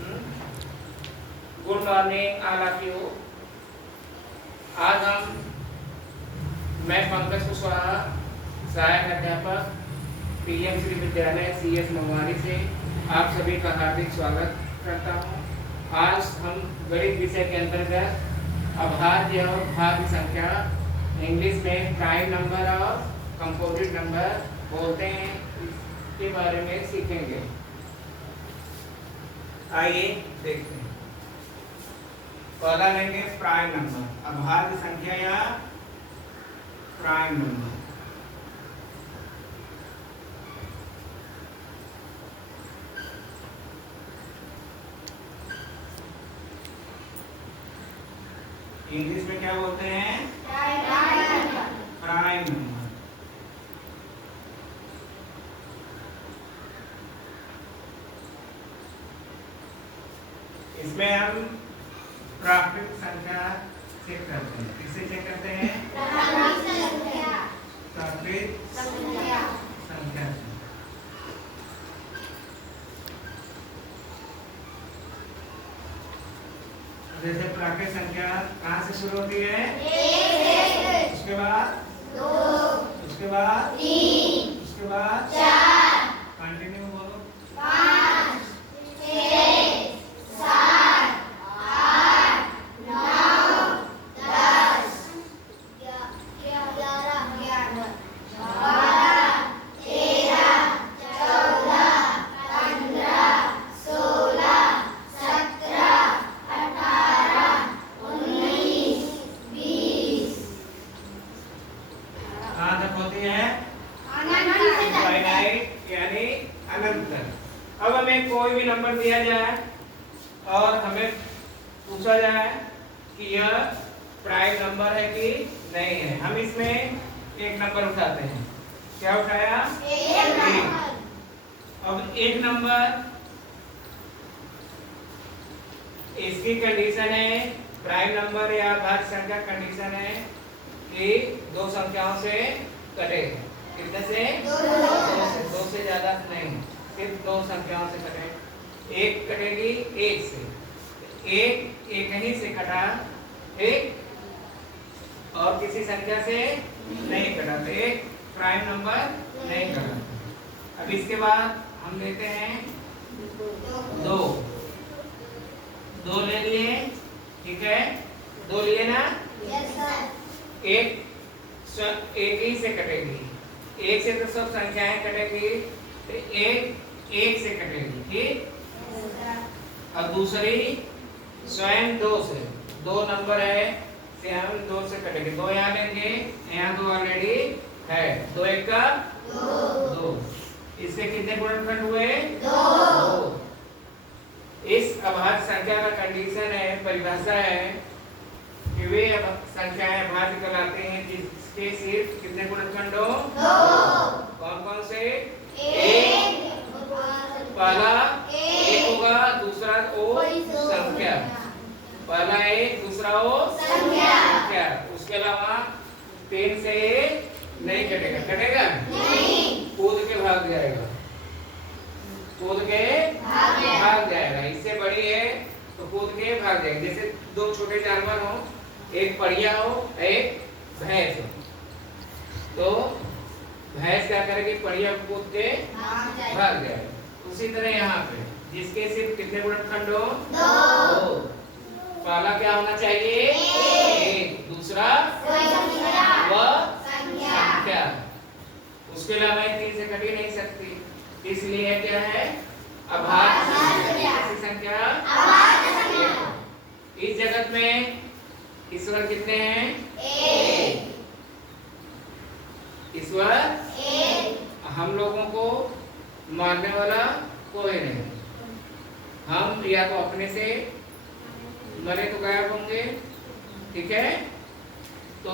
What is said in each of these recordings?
Good morning all of you. आज मैं पंकज कुशवाहा, सहायक अध्यापक पीएम श्री विद्यालय CS मंगवारी से आप सभी का हार्दिक स्वागत करता हूँ। आज हम गणित विषय के अंतर्गत अभाज्य और भाज्य संख्या, इंग्लिश में प्राइम नंबर और कंपोजिट नंबर बोलते हैं, इसके बारे में सीखेंगे। आइए देखते हैं। पहला लेंगे प्राइम नंबर, अभाज्य संख्या या प्राइम नंबर। इंग्लिश में क्या बोलते हैं? Prime number. इसमें हम प्राकृतिक संख्या चेक करते हैं। किससे चेक करते हैं? प्राकृतिक संख्या। जैसे प्राकृतिक संख्या कहाँ से शुरू होती है? उसके बाद 2, उसके बाद 3, उसके बाद 4, कंटिन्यू बोलो। 5, 6, 7, 8, 9, 10, 11, 12, 13, 14, 15, 16, 17, 18, 19, 20। कहाँ तक होती है? फाइनाइट यानी अनंत। अब हमें कोई भी नंबर दिया जाए और हमें पूछा जाए कि यह प्राइम नंबर है कि नहीं है, हम इसमें एक नंबर उठाते हैं। क्या उठाया? एक। अब एक नंबर, इसकी कंडीशन है, प्राइम नंबर या भाज्य संख्या कंडीशन है कि दो संख्याओं से कटेगा। कितने से? दो से ज्यादा नहीं, सिर्फ दो संख्याओं से कटे। एक कटेगी एक से, एक ही से कटा, एक और किसी संख्या से नहीं कटा, तो एक प्राइम नंबर नहीं कटा। अब इसके बाद हम लेते हैं दो ले लिए, ठीक है? दो लिए ना? Yes sir. एक ही से कटेगी, एक से तो सब संख्याएं कटेगी, तो एक से कटेगी, ठीक? अब दूसरी स्वयं दो से, दो नंबर है से हम दो से कटेंगे। दो यहाँ लेंगे, यहाँ दो ऑलरेडी है, दो एक का दो। इससे कितने गुणनखंड हुए? दो। इस अभाज्य संख्या का कंडीशन है, परिभाषा है कि वे संख्याएं अभाज्य कहलाते हैं जिसके सिर्फ कितने गुणनखंड हो? दो। कौन कौन से? एक, पहला एक होगा, दूसरा ओ संख्या। पहला एक, दूसरा ओ संख्या। उसके अलावा 3 से नहीं कटेगा। कटेगा नहीं, कूद के भाग जाएगा, कूद के भाग जाएगा। इससे बड़ी है तो कूद के भाग जाएगा। जैसे दो छोटे जानवर हो, एक बढ़िया हो, एक भैंस हो, तो भैंस क्या करेगी? बढ़िया कूद के भाग जाएगा। उसी तरह यहाँ पे जिसके सिर्फ कितने गुणनखंड हो? दो। पहला क्या होना चाहिए? एक, दूसरा वह संख्या। उसके अलावा 3 से कट ही नहीं सकती, इसलिए क्या है? अभाज्य संख्या। इस जगत में ईश्वर कितने हैं? एक। ईश्वर एक। हम लोगों को मारने वाला कोई नहीं। हम या तो अपने से मरे तो गायब होंगे, ठीक है? तो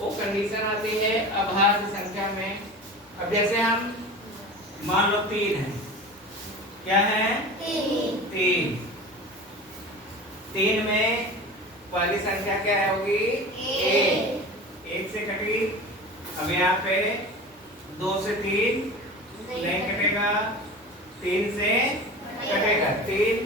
वो कंडीशन आती है अभाज्य संख्या में। अब जैसे हम मान लो 3 है, क्या है? 3। 3 में पहली संख्या क्या होगी? 1 से कटी। अब यहाँ पे 2 से 3 नहीं कटेगा, 3 से कटेगा। 3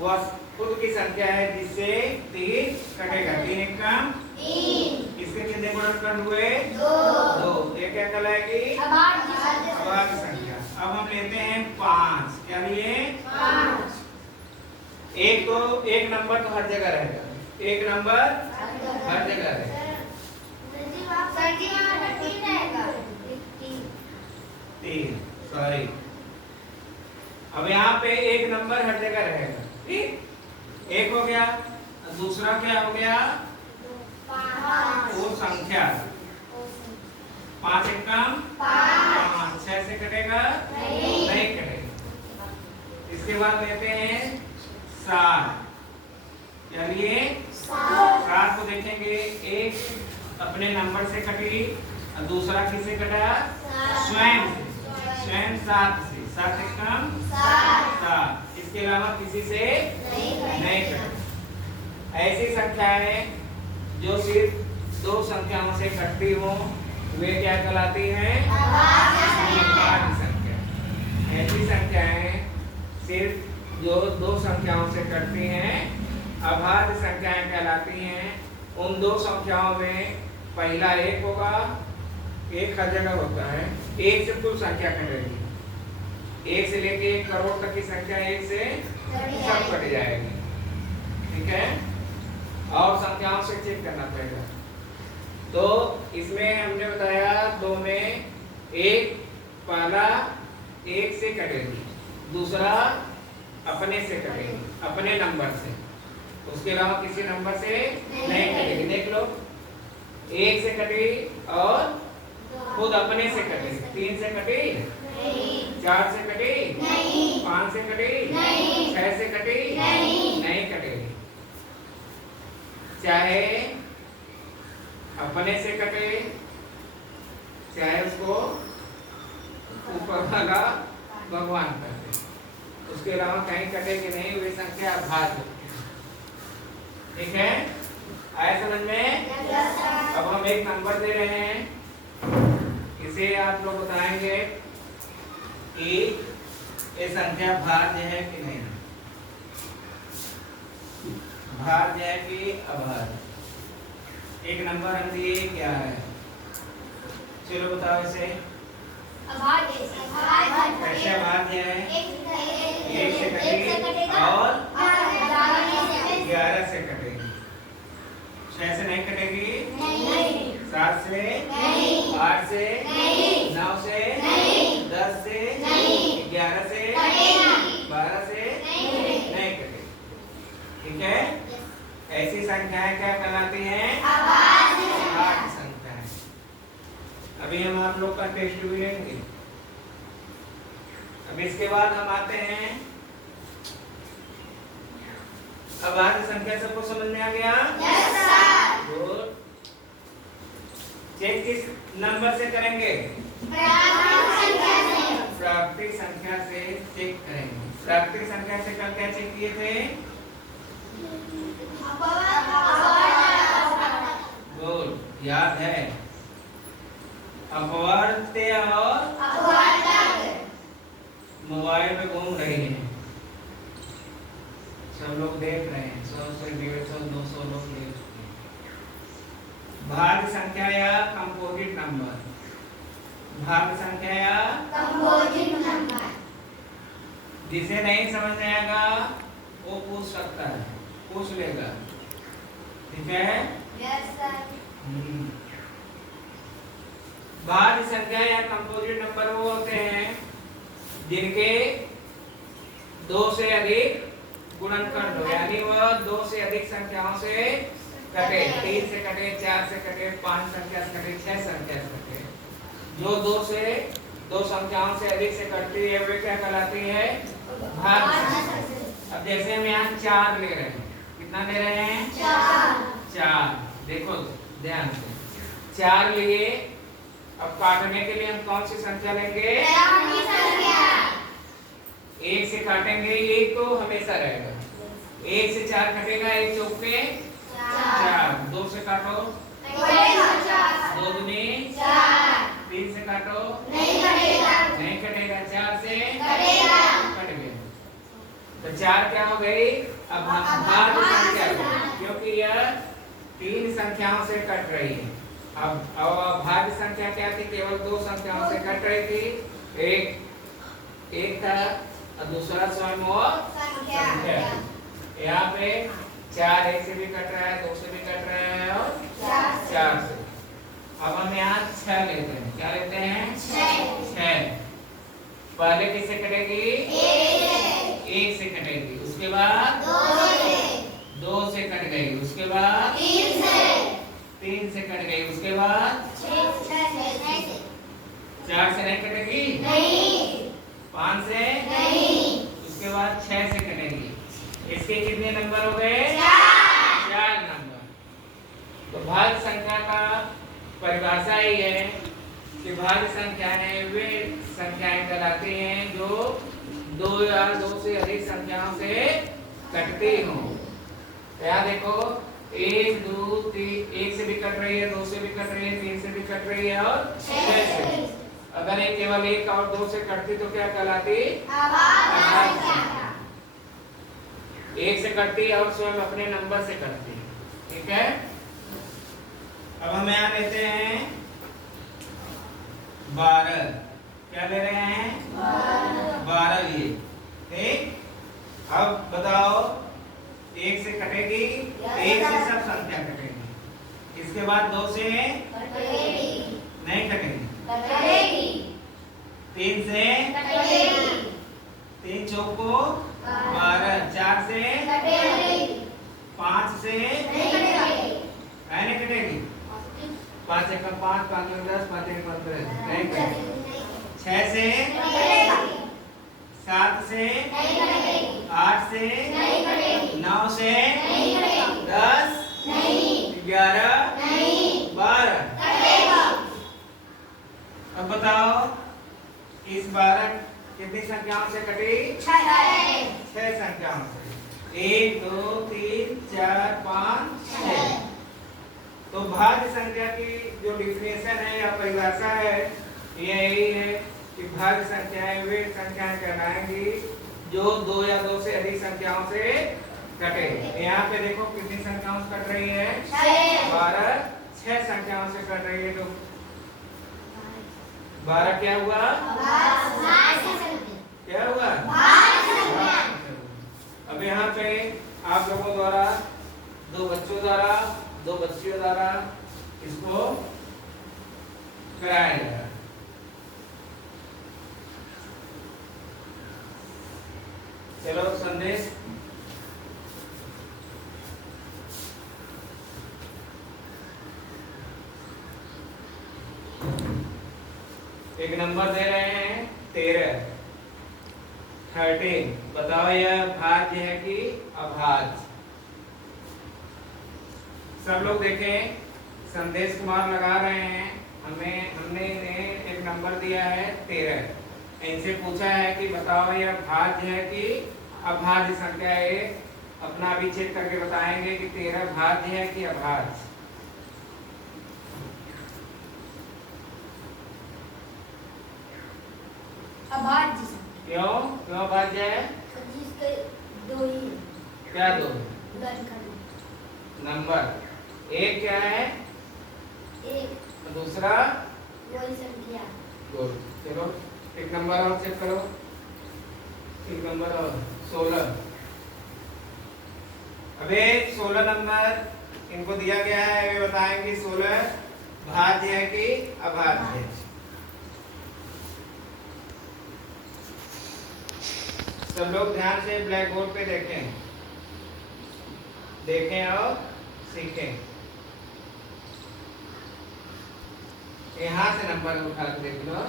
वह खुद की संख्या है जिससे 3 कटेगा। 3 एक कम 3, इसके कितने गुणनखंड हुए? 2, ये क्या कहलाएगी? अभाज्य संख्या। अब हम लेते हैं 5। क्या लिए? 5, एक नंबर तो हर जगह रहेगा, एक नंबर हर जगह रहेगा। सर जी वहाँ पर 3 रहेगा। 3 सॉरी, अब यहाँ पे एक नंबर हर जगह रहेगा। ठीक, एक हो गया। दूसरा क्या हो गया? 5, वो संख्या 5 एक कम 5, 6 से कटेगा? नहीं कटेगा। इसके बाद लेते हैं 7। क्या लिए? 7 को देखेंगे, एक अपने नंबर से कटी और दूसरा किससे कटा? स्वयं से। स्वयं 7 से। 7 एक कम 7, इसके अलावा किसी से नहीं कटे। ऐसी संख्याएं जो सिर्फ 2 संख्याओं से कटती हो वे क्या कहलाती हैं? अभाज्य संख्या। ऐसी संख्याएं सिर्फ जो 2 संख्याओं से कटती हैं अभाज्य संख्याएं कहलाती हैं। उन 2 संख्याओं में पहला 1 होगा, 1 हर जगह होता है। 1 से कुल संख्या कटेगी, 1 से लेके 1 करोड़ तक की संख्या 1 से सब कट जाएगी। ठीक है, और संख्याओं से चेक करना पड़ेगा। तो इसमें हमने बताया 2 में एक पहला 1 से कटेगी, दूसरा अपने से कटेगी, अपने नंबर से, उसके अलावा किसी नंबर से नहीं कटेगी। देख लो, 1 से कटी और खुद अपने से कटेगी। 3 से कटी? 4 से कटी? 5 से कटी? 6 से कटी? नहीं कटेगी। चाहे अपने से कटे, चाहे उसको ऊपर वाला भगवान करते, उसके अलावा कहीं कटेगी नहीं, वे संख्या अभाज्य। ठीक है, आया समझ में? अब हम एक नंबर दे रहे हैं, इसे आप लोग बताएंगे कि ये संख्या भाज्य है कि नहीं, भाज्य है कि अभाज्य। एक नंबर हम दिए, क्या है? चलो बताओ इसे। कैसे अभाज्य है? 1 से कटेगी और 11 से कटेगी। 6 से नहीं कटेगी? 7 से? 8 से? 9 से? 10 से? 11 से? 12 से? नहीं कटेगी। ठीक है, ऐसी संख्याएं क्या कहलाती हैं? अभाज्य संख्याएं। अभी हम आप लोग का टेस्ट भी लेंगे। अब इसके बाद हम आते हैं, अभाज्य संख्या सबको समझ में आ गया? गुड। चेक किस नंबर से करेंगे? प्राकृतिक संख्या से चेक करेंगे। प्राकृतिक संख्या से कल क्या चेक किए थे? गुड, याद है। अपवर्त्य और मोबाइल पे घूम रहे हैं, सब लोग देख रहे हैं, 100 से 150 200 लोग देख चुके हैं। भाज्य संख्या या कंपोजिट नंबर? भाज्य संख्या या कंपोजिट नंबर। जिसे नहीं समझ में आएगा वो पूछ सकता है, पूछ लेगा। ठीक है? Yes sir. भाज्य संख्या या कंपोजिट नंबर वो होते हैं जिनके 2 से अधिक गुणनखंड हो, यानी वह 2 से अधिक संख्याओं से कटे। 3 से कटे, 4 से कटे, 5 संख्या से कटे, 6 संख्या से कटे। जो 2 संख्याओं से अधिक से कटती है वे क्या कहलाती है? भाज्य संख्या। अब जैसे हम यहाँ 4 ले रहे हैं, कितना ले रहे हैं? 4। देखो ध्यान से, 4 लिए। अब काटने के लिए हम कौन सी संख्या लेंगे? 1 से काटेंगे, 1 तो हमेशा रहेगा। 1 से 4 कटेगा, 1 चौके 4। 2 से काटो, 2 दूनी 4। 3 से काटो, नहीं कटेगा। 4 से कट गया। तो 4 क्या हो गई? अभाज्य संख्या हो गई, क्योंकि यह 3 संख्याओं से कट रही है। अब अभाज्य संख्या क्या थी? केवल 2 संख्याओं से कट रही थी। एक था और दूसरा स्वयं वो संख्या। यहाँ पे 4 1 से भी कट रहा है, 2 से भी कट रहा है और 4 से। अब हम यहाँ 6 लेते हैं। क्या लेते हैं? 6। पहले किससे कटेगी? 1 से कटेगी, उसके बाद 2 से कट गई, उसके बाद 3 से कट गई, उसके बाद 4 से नहीं कटेगी, 5 से नहीं, उसके बाद 6 से कटेगी। इसके कितने नंबर हो गए? 4 नंबर। तो भाज्य संख्या का परिभाषा ही है कि भाज्य संख्याएं वे संख्याएं कहलाती हैं जो 2 या 2 से अधिक संख्याओं से कटती हो। यहाँ देखो 1 2 3, 1 से भी कट रही है, 2 से भी कट रही है, 3 से भी कट रही है और 6 से। अगर ये केवल 1 और 2 से कटती तो क्या कहलाती? अभाज्य संख्या। 1 से कटती और स्वयं अपने नंबर से कटती। ठीक है। अब हम यहाँ लेते हैं 12। क्या ले रहे हैं? 12 लिए। ठीक। अब बताओ 1 से कटेगी, 1 से सब संख्या कटेगी, इसके बाद 2 से नहीं कटेगी, 3 से 3 चौको 12, 4 से 5 से नहीं कटेगी, 5 1 5, 5 2 10, 5 1 15 नहीं कटेगी, 6 से 7 से 8 से 9 से 10 11 12। अब बताओ इस 12 कितनी संख्याओं से कटी? 6 संख्याओं से। 1 2 3 4 5 6। तो भाज्य संख्या की जो डिफिनेशन है या परिभाषा है यही है कि भाज्य संख्याएं वे संख्याएं कहलाएंगी जो 2 या 2 से अधिक संख्याओं से कटे। यहाँ पे देखो कितनी संख्याओं से कट रही है? 12 6 संख्याओं से कट रही है। तो 12 क्या हुआ? क्या हुआ? अब यहाँ पे आप लोगों द्वारा 2 बच्चों द्वारा 2 बच्चियों द्वारा इसको कराया जाएगा। चलो संदेश। एक नंबर दे रहे हैं 13 13। बताओ यह भाज्य है कि अभाज्य? सब लोग देखें, संदेश कुमार लगा रहे हैं। हमने इन्हें एक नंबर दिया है 13। इनसे पूछा है कि बताओ यह भाज्य है कि अभाज्य संख्या है। अपना भी चेक करके बताएंगे कि 13 भाज्य है कि अभाज्य। अभाज्य। क्यों अभाज्य है? जिसके 2 ही। क्या 2? नंबर। नंबर। एक क्या है? 1। दूसरा वही संख्या। गुड। चलो एक नंबर और चेक करो। एक नंबर और 16। अबे 16 नंबर इनको दिया गया है, वे बताएंगे 16 भाज्य है कि अभाज्य है। सब लोग ध्यान से ब्लैक बोर्ड पे देखें और सीखें। यहाँ से नंबर उठा के देख लो।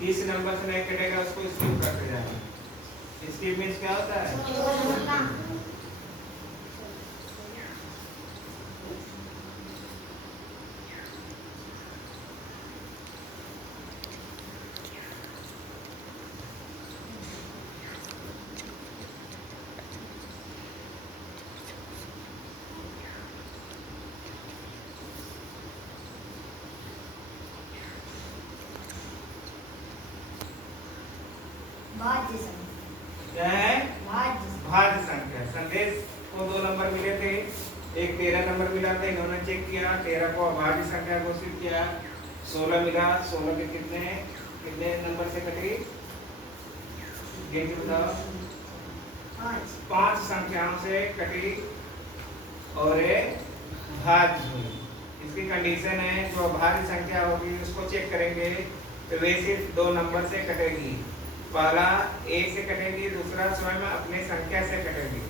जिस नंबर से नहीं कटेगा उसको स्किप करते जाना। स्किप मीन्स क्या होता है? भाज्य संख्या। क्या है? भाज्य भाज्य संख्या। संदेश को 2 नंबर मिले थे, एक 13 नंबर मिला था, इन्होंने चेक किया, 13 को अभाज्य संख्या घोषित किया, 16 मिला, 16 के कितने कितने नंबर से कटी? गिन के बताओ। 5 संख्याओं से कटी और ये भाज्य हुई। इसकी कंडीशन है जो अभाज्य संख्या होगी उसको चेक करेंगे तो वे सिर्फ 2 नंबर से कटेगी। पहला 1 से कटेगी, दूसरा स्वयं अपने संख्या से कटेगी।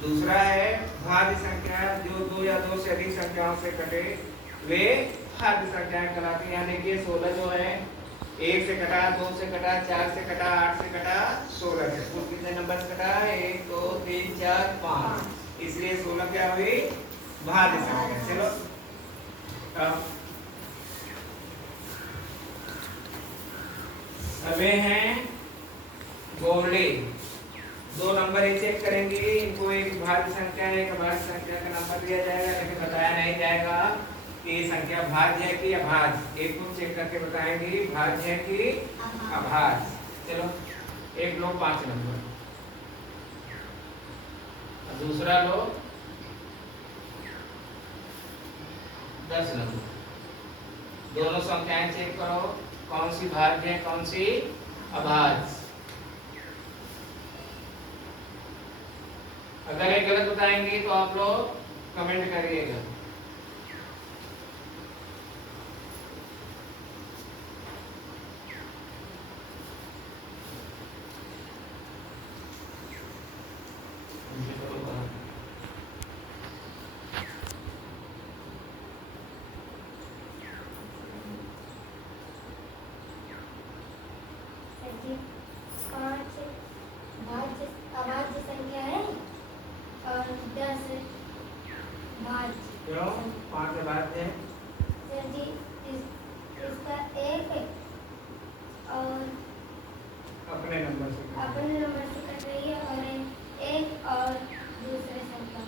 दूसरा है भाज्य संख्या, जो 2 या 2 से अधिक संख्याओं से कटे वे भाज्य संख्याएं कहलाती हैं। यानी कि 16 जो है 1 से कटा, 2 से कटा, 4 से कटा, 8 से कटा, 16 से। कुल कितने नंबर से कटा? 1 2 3 4 5। इसलिए 16 क्या हुई? भाज्य संख्या। चलो अब हैं गोल्डे। 2 नंबर ही चेक करेंगे, इनको एक भाज्य संख्या है, एक अभाज्य संख्या का नंबर दिया जाएगा, लेकिन बताया नहीं जाएगा कि ये संख्या भाज्य है कि अभाज्य। एक को चेक करके बताएंगे भाज्य है कि अभाज्य। चलो एक लो 5 नंबर, दूसरा लो 10 नंबर। दोनों संख्याएं चेक करो, कौन सी भाज्य है कौन सी अभाज्य। अगर ये गलत बताएंगे तो आप लोग कमेंट करिएगा। अभाज्य संख्या है और 10 भाज्य। क्यों 5 अभाज्य है? सर जी इसका 1 और अपने नंबर से कट अपने नंबर से कट रही है और 1 और दूसरे संख्या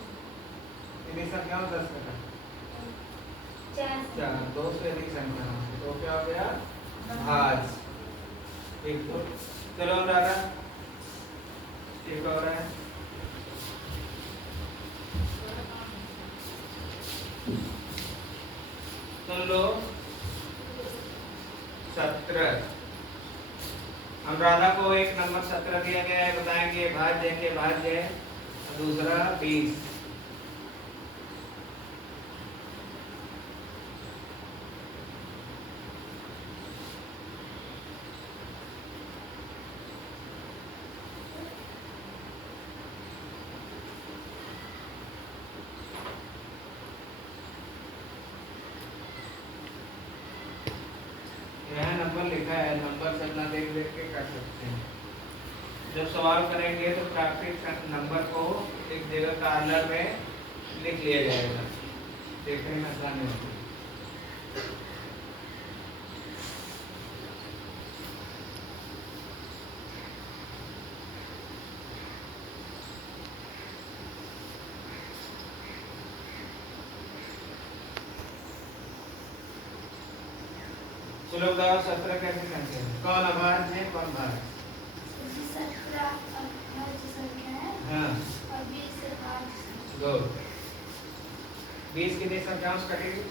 इन्हीं संख्याओं 10 कटा, 4 2 से अधिक संख्या तो क्या हो गया? भाज्य। एक तो चलो दादा एक और है सुन लो 17। अनुराधा को एक नंबर 17 दिया गया है, बताएंगे भाज्य के भाज्य है, दूसरा 20। यहाँ नंबर लिखा है, नंबर से अपना देख देख के कर सकते हैं। जब सवाल करेंगे तो प्राकृतिक नंबर को एक जगह कार्नर में लिख लिया जाएगा, देखने में आसानी होगी। सुलभ 17 कैसी संख्या है? कौन अभाज्य है कौन भाज्य? 17 अभाज्य संख्या है हाँ और 20 भाज्य। दो 20 कितनी संख्याओं से कटेगी?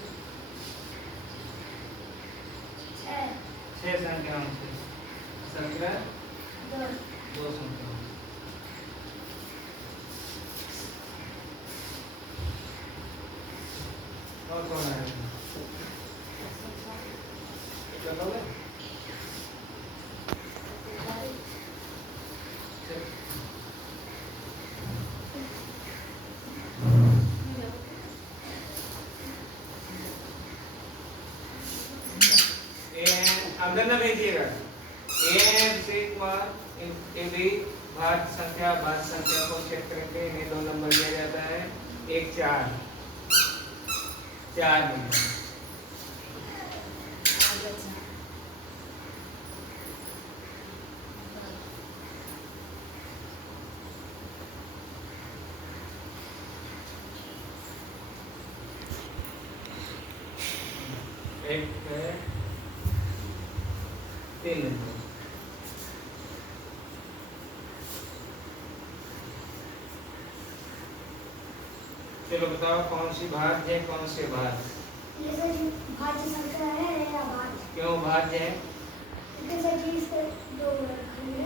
6 संख्याओं से। 17 2 संख्याओं। और कौन है? चलोगे? अंदर न भेजिएगा। भाज्य संख्या को चेक करेंगे, इन्हें 2 नंबर दिया जाता है, एक 4 नंबर। एक है 3 नंबर। चलो बताओ कौन सी भाज्य है, कौन सी अभाज्य? जैसे जी भाज्य संख्या है या भाज्य, क्यों भाज्य है? जैसे जी इसके दो खंड,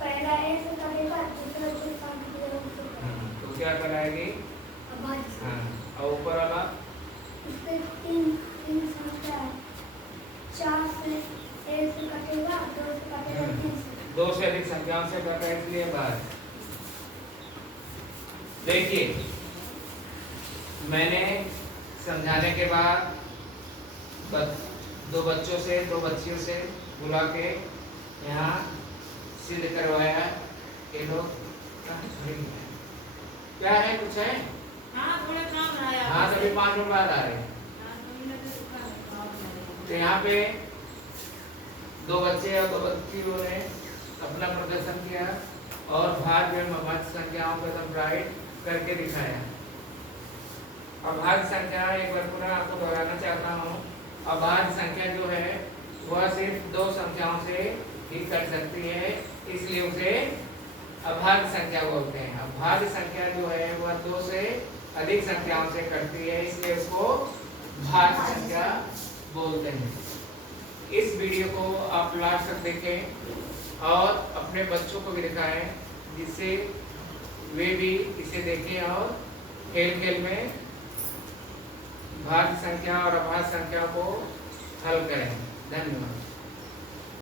पहला एक से कटेगा, दूसरा जो संख्या तो क्या कराएगी? अभाज्य। हाँ, और ऊपर वाला? इसके तीन तीन संख्या है, 4 से 1 से कटेगा, 2 से कटेगा, 3 से। 2 से अधिक संख्याओं से कटा, इसलिए भाज्य। देखिए, मैंने समझाने के बाद दो बच्चियों से बुला के यहाँ सिद्ध करवाया। ये लोग क्या है, कुछ है? हाँ, थोड़ा काम आया। हाँ, तभी 5 मिनट बाद आ रहे हैं। तो यहाँ पे 2 बच्चे और 2 बच्चियों ने अपना प्रदर्शन किया और भाज्य एवं अभाज्य संख्याओं को एकदम राइट करके दिखाया। अभाज्य संख्या एक बार पुनः आपको दोहराना चाहता हूँ। अभाज्य संख्या जो है वह सिर्फ 2 संख्याओं से ही कट सकती है, इसलिए उसे अभाज्य संख्या बोलते हैं। अभाज्य संख्या जो है वह 2 से अधिक संख्याओं से कटती है, इसलिए उसको भाज्य संख्या बोलते हैं। इस वीडियो को आप लास्ट तक देखें और अपने बच्चों को भी दिखाएं, जिससे वे भी इसे देखें और खेल खेल में भाज्य संख्या और अभाज्य संख्या को हल करें। धन्यवाद।